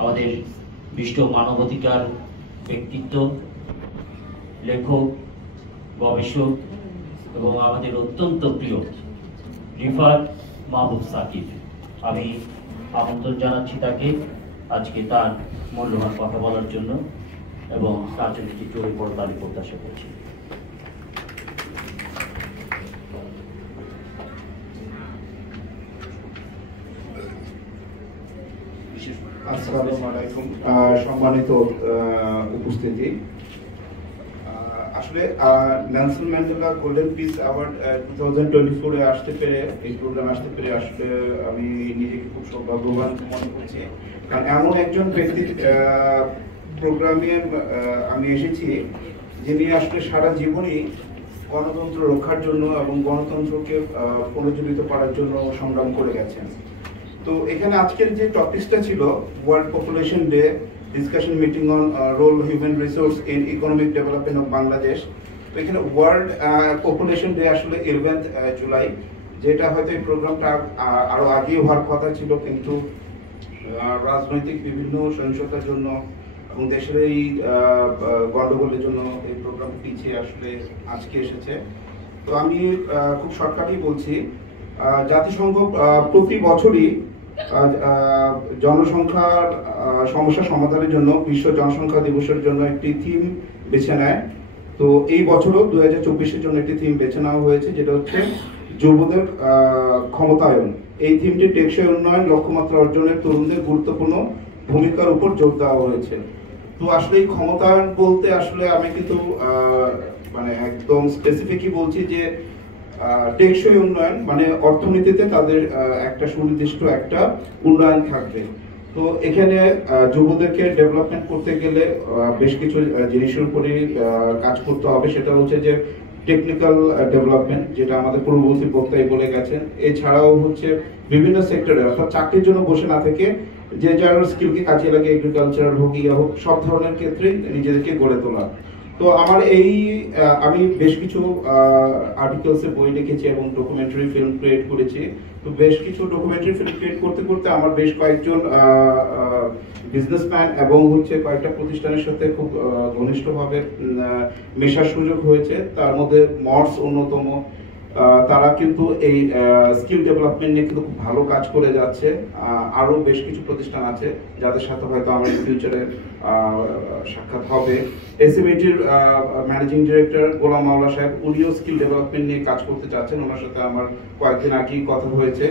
আমাদের বিশিষ্ট মানবাধিকার ব্যক্তিত্ব, লেখক, গবেষক এবং আমাদের অত্যন্ত প্রিয় রিফাত মাহবুব সাকিব। আমি আমন্ত্রণ জানাচ্ছি তাকে আজকে তার মূল্যবান কথা বলার জন্য এবং তার জন্য একটি জোরে করতালি প্রত্যাশা করছি। আসসালামু আলাইকুম, সম্মানিত উপস্থিতি। আসলে Nelson Mandela golden peace award 2024-এ আসতে পেরে, এই প্রোগ্রামে আসতে পেরে আসলে আমি নিজেকে খুব সৌভাগ্যবান মনে করছি। কারণ এমন একজন ব্যক্তির প্রোগ্রামে আমি এসেছি যিনি আসলে সারা জীবনই গণতন্ত্র রক্ষার জন্য এবং গণতন্ত্রকে পুনর্জীবিত করার জন্য সংগ্রাম করে গেছেন। তো এখানে আজকের যে টপিকসটা ছিল world population day discussion meeting on role human resource in economic development of Bangladesh. তো এখানে ওয়ার্ল্ড পপুলেশন ডে আসলে 11 জুলাই, যেটা হয়তো এই প্রোগ্রামটা আরো আগে হওয়ার কথা ছিল, কিন্তু রাজনৈতিক বিভিন্ন সহিংসতার জন্য এবং দেশের এই গন্ডগোলের জন্য এই প্রোগ্রাম পিছিয়ে আসলে আজকে এসেছে। তো আমি খুব শর্টকাটই বলছি। জাতিসংঘ প্রতি বছরই জনসংখ্যার সমস্যা সমাধানের জন্য বিশ্ব জনসংখ্যা দিবসের জন্য একটি থিম বেছে নেয়। তো এই বছরও 2024-এর জন্য একটি থিম বেছে নেওয়া হয়েছে, যেটা হচ্ছে যুবদের ক্ষমতায়ন। এই থিমটি টেকসই উন্নয়ন লক্ষ্যমাত্রা অর্জনের তরুণদের গুরুত্বপূর্ণ ভূমিকার উপর জোর দেওয়া হয়েছে। তো আসলে এই ক্ষমতায়ন বলতে আসলে আমি কিন্তু মানে একদম স্পেসিফিকই বলছি যে টেকসই উন্নয়ন, মানে অর্থনীতিতে তাদের একটা সুনির্দিষ্ট একটা উন্নয়ন থাকবে। তো এখানে যুবদেরকে ডেভেলপমেন্ট করতে গেলে বেশ কিছু জিনিসের উপরে কাজ করতে হবে। সেটা হচ্ছে যে টেকনিক্যাল ডেভেলপমেন্ট, যেটা আমাদের পূর্ববর্তী বক্তাই বলে গেছেন। এছাড়াও হচ্ছে বিভিন্ন সেক্টরে, অর্থাৎ চাকরির জন্য বসে না থেকে যে যার স্কিলকে কাজে লাগে, এগ্রিকালচার হোক, ইয়া হোক, সব ধরনের ক্ষেত্রে নিজেদেরকে গড়ে তোলা। তো আমার আমি বেশ কিছু আর্টিকেলসে বই লিখেছি এবং ডকুমেন্টারি ফিল্ম ক্রিয়েট করেছি। তো বেশ কিছু ডকুমেন্টারি ফিল্ম ক্রিয়েট করতে করতে আমার বেশ কয়েকজন বিজনেসম্যান এবং হচ্ছে কয়েকটা প্রতিষ্ঠানের সাথে খুব ঘনিষ্ঠভাবে মেশার সুযোগ হয়েছে। তার মধ্যে মর্স অন্যতম। তারা কিন্তু এই স্কিল ডেভেলপমেন্ট নিয়ে কিন্তু খুব ভালো কাজ করে যাচ্ছে। আরো বেশ কিছু প্রতিষ্ঠান আছে যাদের সাথে হয়তো আমার ফিউচারে সাক্ষাৎ হবে। এসএমইটির ম্যানেজিং ডিরেক্টর গোলাম মাওলা সাহেব, উনিও স্কিল ডেভেলপমেন্ট নিয়ে কাজ করতে চাচ্ছেন। ওনার সাথে আমার কয়েকদিন আগেই কথা হয়েছে।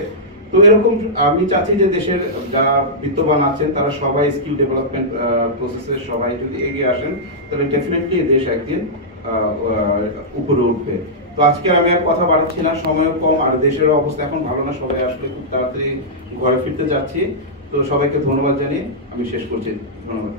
তো এরকম আমি চাচ্ছি যে দেশের যারা বিত্তবান আছেন তারা সবাই স্কিল ডেভেলপমেন্ট প্রসেসে সবাই যদি এগিয়ে আসেন, তবে ডেফিনেটলি দেশ একদিন উপরে উঠবে। তো আজকে আমি আর কথা বাড়াচ্ছি না, সময়ও কম, আর দেশের অবস্থা এখন ভালো না। সবাই আসলে খুব তাড়াতাড়ি ঘরে ফিরতে যাচ্ছি। তো সবাইকে ধন্যবাদ জানিয়ে আমি শেষ করছি। ধন্যবাদ।